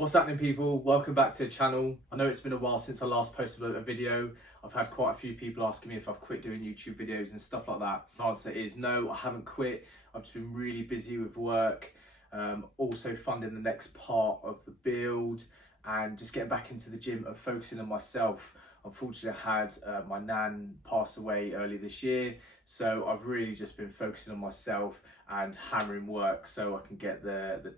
What's happening, people? Welcome back to the channel. I know it's been a while since I last posted a video. I've had quite a few people asking me if I've quit doing YouTube videos and stuff like that. The answer is no, I haven't quit. I've just been really busy with work, also funding the next part of the build and just getting back into the gym and focusing on myself. Unfortunately, I had my nan pass away early this year, so I've really just been focusing on myself and hammering work so I can get the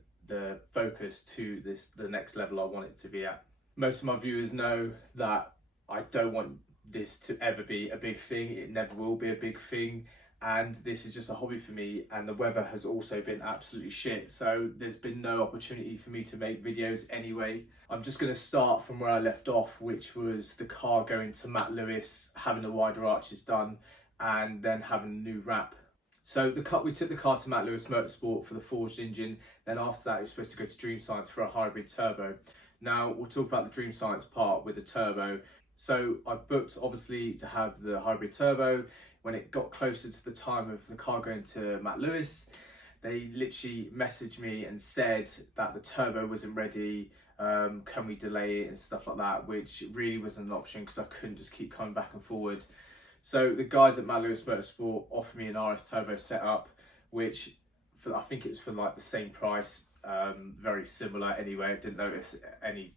focus to the next level I want it to be at. Most of my viewers know that I don't want this to ever be a big thing. It never will be a big thing, and this is just a hobby for me, and the weather has also been absolutely shit, so there's been no opportunity for me to make videos anyway. I'm just going to start from where I left off, which was the car going to Matt Lewis, having the wider arches done and then having a new wrap. So we took the car to Matt Lewis Motorsport for the forged engine. Then after that, it was supposed to go to Dream Science for a hybrid turbo. Now we'll talk about the Dream Science part with the turbo. So I booked obviously to have the hybrid turbo. When it got closer to the time of the car going to Matt Lewis, they literally messaged me and said that the turbo wasn't ready. Can we delay it and stuff like that, which really wasn't an option because I couldn't just keep coming back and forward. So the guys at Matt Lewis Motorsport offered me an RS Turbo setup, which I think it was for like the same price, very similar anyway. I didn't notice any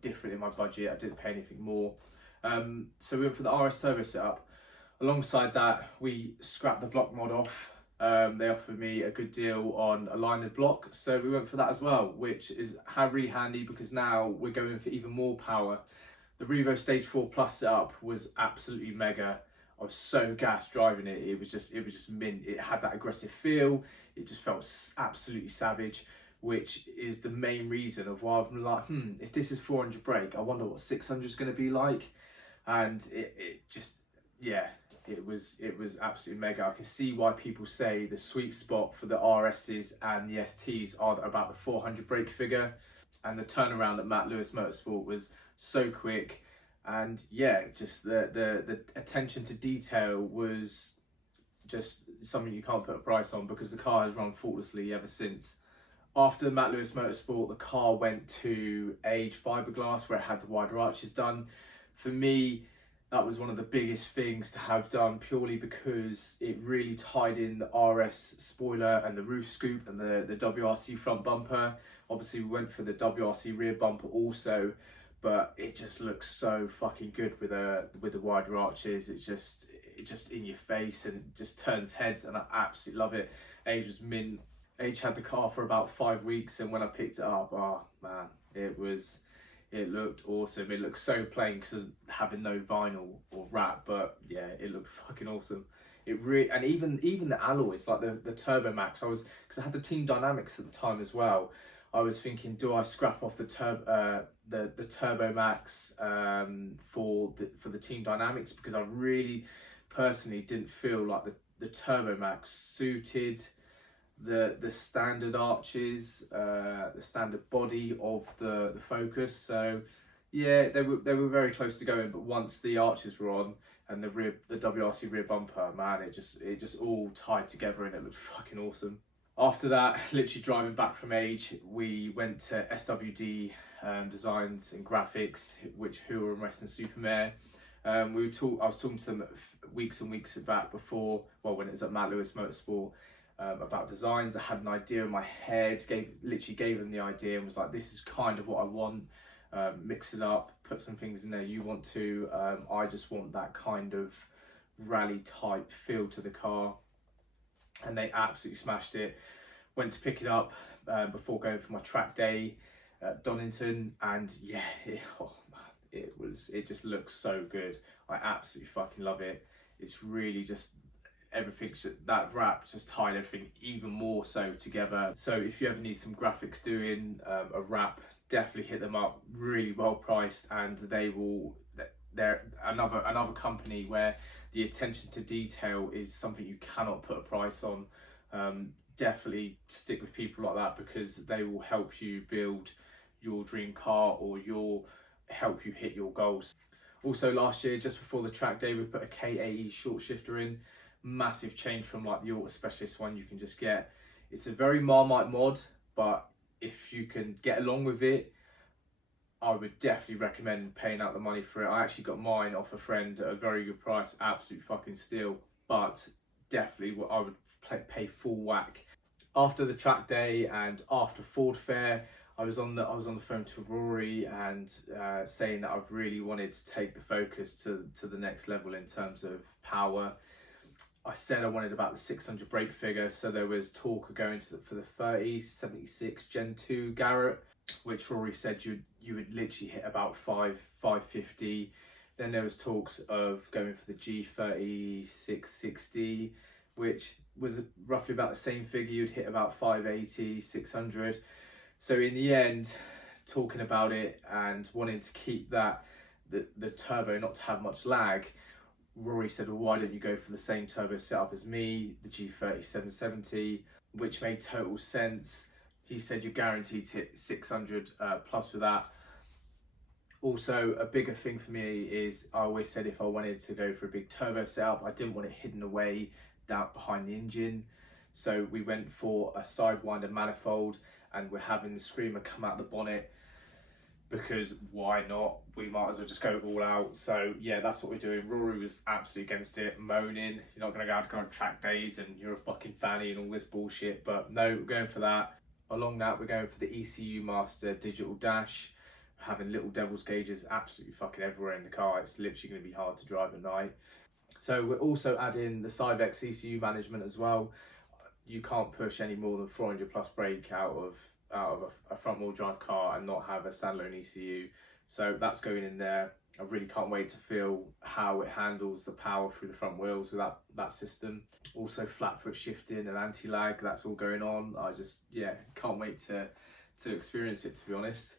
different in my budget. I didn't pay anything more. So we went for the RS Turbo setup. Alongside that, we scrapped the block mod off. They offered me a good deal on a linered block, so we went for that as well, which is really handy because now we're going for even more power. The Revo Stage 4 Plus setup was absolutely mega. I was so gassed driving it. It was just mint. It had that aggressive feel. It just felt absolutely savage, which is the main reason of why I'm like, if this is 400 brake, I wonder what 600 is going to be like. And it was absolutely mega. I can see why people say the sweet spot for the RSs and the STs are about the 400 brake figure. And the turnaround at Matt Lewis Motorsport was so quick. And yeah, just the attention to detail was just something you can't put a price on because the car has run faultlessly ever since. After Matt Lewis Motorsport, the car went to Age Fiberglass where it had the wider arches done. For me, that was one of the biggest things to have done purely because it really tied in the RS spoiler and the roof scoop and the WRC front bumper. Obviously, we went for the WRC rear bumper also, but it just looks so fucking good with the wider arches. It's just in your face and it just turns heads, and I absolutely love it. Age was mint. Age had the car for about 5 weeks, and when I picked it up, oh man, it looked awesome. It looked so plain because of having no vinyl or wrap, but yeah, it looked fucking awesome. It really, and even the alloys, like the Turbo Max, because I had the Team Dynamics at the time as well. I was thinking, do I scrap off the Turbo Max for the Team Dynamics, because I really personally didn't feel like the Turbo Max suited the standard arches, the standard body of the Focus. So yeah, they were very close to going, but once the arches were on and the WRC rear bumper, man, it just all tied together and it looked fucking awesome. After that, literally driving back from Age, we went to SWD Designs and Graphics, who were in Western Supermare. I was talking to them weeks and weeks back before, when it was at Matt Lewis Motorsport, about designs. I had an idea in my head, literally gave them the idea and was like, this is kind of what I want. Mix it up, put some things in there you want to. I just want that kind of rally type feel to the car. And they absolutely smashed it. Went to pick it up before going for my track day at Donington, and yeah, it just looks so good. I absolutely fucking love it. It's really just everything, that wrap just tied everything even more so together. So if you ever need some graphics doing, a wrap, definitely hit them up. Really well priced, and they're another company where the attention to detail is something you cannot put a price on. Definitely stick with people like that because they will help you build your dream car or help you hit your goals. Also last year, just before the track day, we put a KAE short shifter in. Massive change from like the Auto Specialist one you can just get. It's a very Marmite mod, but if you can get along with it, I would definitely recommend paying out the money for it. I actually got mine off a friend at a very good price, absolute fucking steal, but definitely what I would pay full whack. After the track day and after Ford Fair, I was on the phone to Rory and saying that I've really wanted to take the Focus to the next level in terms of power. I said I wanted about the 600 brake figure, so there was talk of going for the 3076 Gen 2 Garrett, which Rory said you would literally hit about 550. Then there was talks of going for the G3660, which was roughly about the same figure. You'd hit about 580, 600. So in the end, talking about it and wanting to keep the turbo not to have much lag, Rory said, well, why don't you go for the same turbo setup as me, the G3770, which made total sense. He said you're guaranteed to hit 600 plus with that. Also, a bigger thing for me is I always said if I wanted to go for a big turbo setup, I didn't want it hidden away down behind the engine. So we went for a sidewinder manifold, and we're having the Screamer come out the bonnet because why not? We might as well just go all out. So yeah, that's what we're doing. Rory was absolutely against it, moaning, you're not going to go on track days and you're a fucking fanny and all this bullshit. But no, we're going for that. Along that, we're going for the ECU Master digital dash, having little devil's gauges absolutely fucking everywhere in the car. It's literally going to be hard to drive at night. So we're also adding the Cybex ECU management as well. You can't push any more than 400 plus brake out of a front wheel drive car and not have a standalone ECU. So that's going in there. I really can't wait to feel how it handles the power through the front wheels with that system. Also flat foot shifting and anti-lag, that's all going on. I just, yeah, can't wait to experience it, to be honest.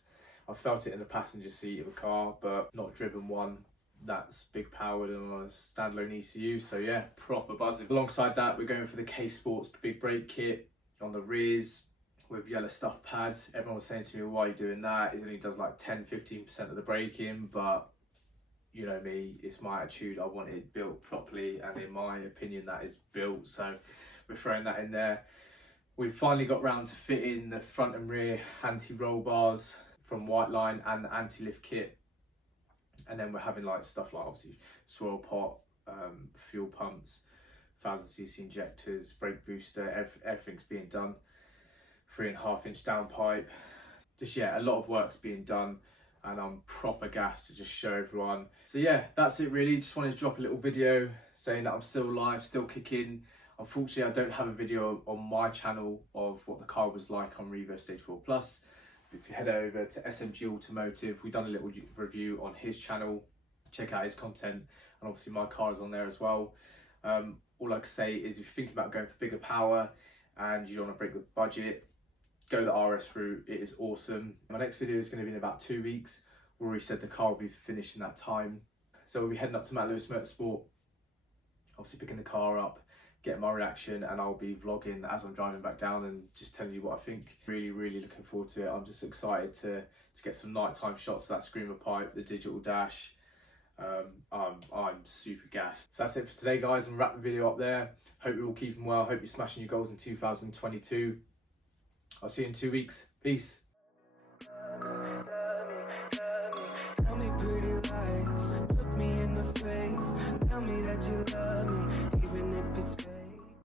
I've felt it in the passenger seat of a car, but not driven one that's big powered and on a standalone ECU. So yeah, proper buzzing. Alongside that, we're going for the K Sports big brake kit on the rears with yellow stuff pads. Everyone was saying to me, why are you doing that? It only does like 10-15% of the braking, but you know me, it's my attitude. I want it built properly, and in my opinion, that is built. So we're throwing that in there. We've finally got round to fitting the front and rear anti-roll bars from White Line and the anti-lift kit. And then we're having like stuff like obviously swirl pot, fuel pumps, 1000cc injectors, brake booster, everything's being done. 3.5 inch downpipe. Just yeah, a lot of work's being done, and I'm proper gassed to just show everyone. So yeah, that's it really. Just wanted to drop a little video saying that I'm still live, still kicking. Unfortunately, I don't have a video on my channel of what the car was like on Revo Stage 4 Plus. If you head over to SMG Automotive, we've done a little review on his channel. Check out his content, and obviously my car is on there as well. All I can say is if you're thinking about going for bigger power and you don't want to break the budget, go the RS route. It is awesome. My next video is going to be in about 2 weeks. Rory said the car will be finished in that time. So we'll be heading up to Matt Lewis Motorsport, obviously picking the car up, getting my reaction, and I'll be vlogging as I'm driving back down and just telling you what I think. Really, really looking forward to it. I'm just excited to get some nighttime shots of that Screamer pipe, the digital dash. I'm super gassed. So that's it for today, guys. I'm wrap the video up there. Hope you're all keeping well. Hope you're smashing your goals in 2022. I'll see you in 2 weeks. Peace. Tell me pretty lies, look me in the face, tell me that you love me, even if it's fake.